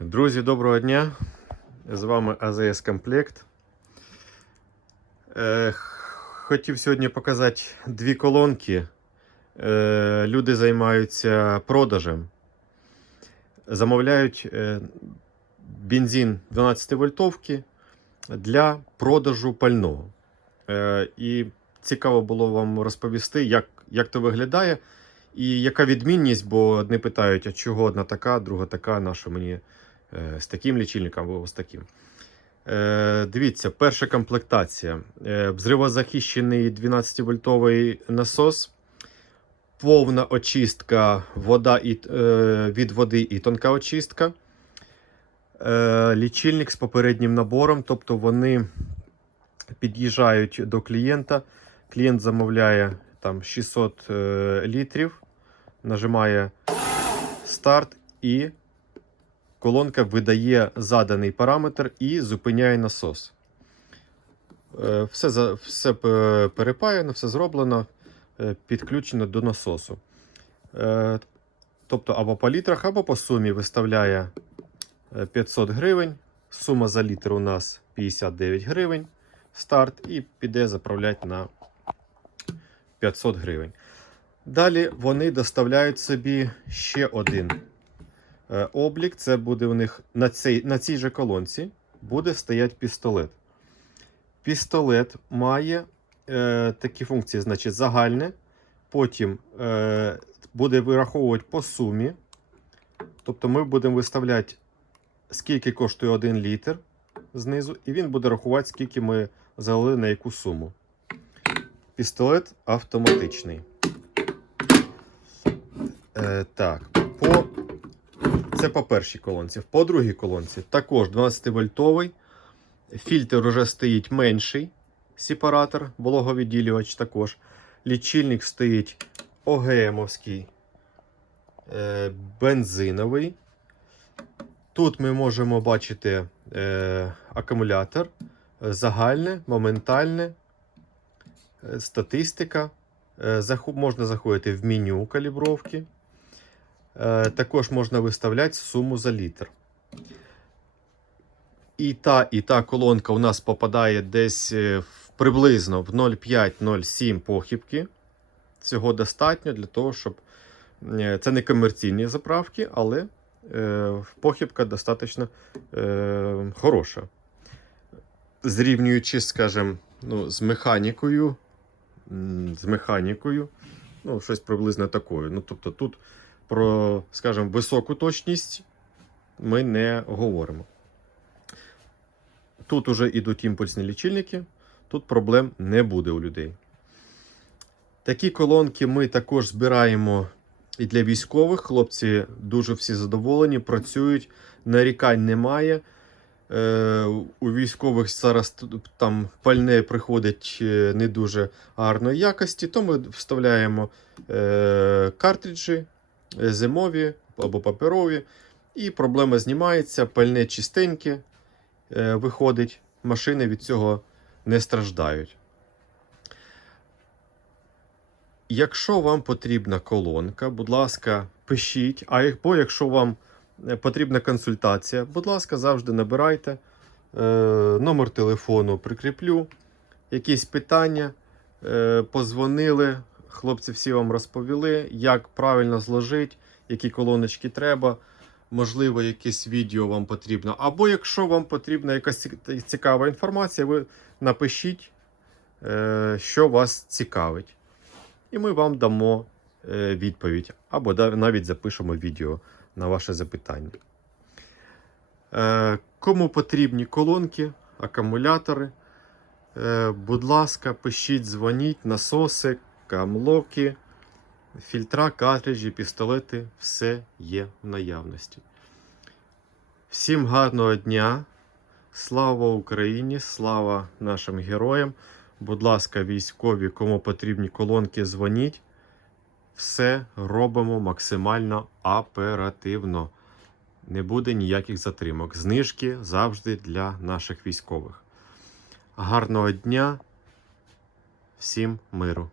Друзі, доброго дня! З вами АЗС Комплект. Е, хотів сьогодні показати дві колонки. Е, люди займаються продажем. Замовляють е, бензин 12 вольтовки для продажу пального. І цікаво було вам розповісти, як, як то виглядає. І яка відмінність, бо одні питають, а чого одна така, друга така, наша мені з таким лічильником або з таким. Е, дивіться, перша комплектація. Е, взривозахищений 12-вольтовий насос, повна очистка вода і, е, від води і тонка очистка. Е, лічильник з попереднім набором, тобто вони під'їжджають до клієнта. Клієнт замовляє там 600 е, літрів, нажимає старт і колонка видає заданий параметр і зупиняє насос. Е, Все, все перепаяно, все зроблено, е, підключено до насосу. Е, Тобто або по літрах, або по сумі виставляє е, 500 гривень. Сума за літр у нас 59 гривень. Старт і піде заправляти на 500 гривень. Далі вони доставляють собі ще один облік. Це буде у них на цій, на цій же колонці буде стояти пістолет. Пістолет має е, такі функції, значить, загальне. Потім е, буде вираховувати по сумі. Тобто ми будемо виставляти, скільки коштує 1 літр знизу, і він буде рахувати, скільки ми залили на яку суму. Пістолет автоматичний. Е, так, по... це по першій колонці. По другій колонці також 12-вольтовий. Фільтр уже стоїть менший сепаратор, вологовідділювач також. Лічильник стоїть ОГМовський е, бензиновий. Тут ми можемо бачити е, акумулятор, загальне, моментальне, е, статистика. Е, можна заходити в меню калібровки. Е, також можна виставляти суму за літр. І та, і та колонка у нас попадає десь е, приблизно в 0,5-0,7 похибки. Цього достатньо для того, щоб е, це не комерційні заправки, але похибка достатньо хороша. Зрівнюючи, скажімо, ну, з механікою, з механікою, ну, щось приблизно такою. Ну, тобто тут про, скажімо, високу точність ми не говоримо. Тут уже йдуть імпульсні лічильники, тут проблем не буде у людей. Такі колонки ми також збираємо і для військових. Хлопці дуже всі задоволені, працюють, нарікань немає. Е, у військових зараз там пальне приходить е, не дуже гарної якості, то ми вставляємо е, картриджі зимові або паперові, і проблема знімається, пальне чистеньке е, виходить, машини від цього не страждають. Якщо вам потрібна колонка, будь ласка, пишіть. А як- якщо вам е, потрібна консультація, будь ласка, завжди набирайте. Е, номер телефону прикріплю. Якісь питання, е, позвонили. Хлопці всі вам розповіли, як правильно зложити, які колоночки треба. Можливо, якесь відео вам потрібно. Або якщо вам потрібна якась цікава інформація, ви напишіть, е, що вас цікавить. І ми вам дамо е, відповідь. Або навіть запишемо відео на ваше запитання. Е, Кому потрібні колонки, акумулятори, будь ласка, пишіть, дзвоніть, насоси, камлоки, фільтра, картриджі, пістолети все є в наявності. Всім гарного дня! Слава Україні! Слава нашим героям! Будь ласка, військові, кому потрібні колонки, дзвоніть. Все робимо максимально оперативно. Не буде ніяких затримок. Знижки завжди для наших військових. Гарного дня, всім миру!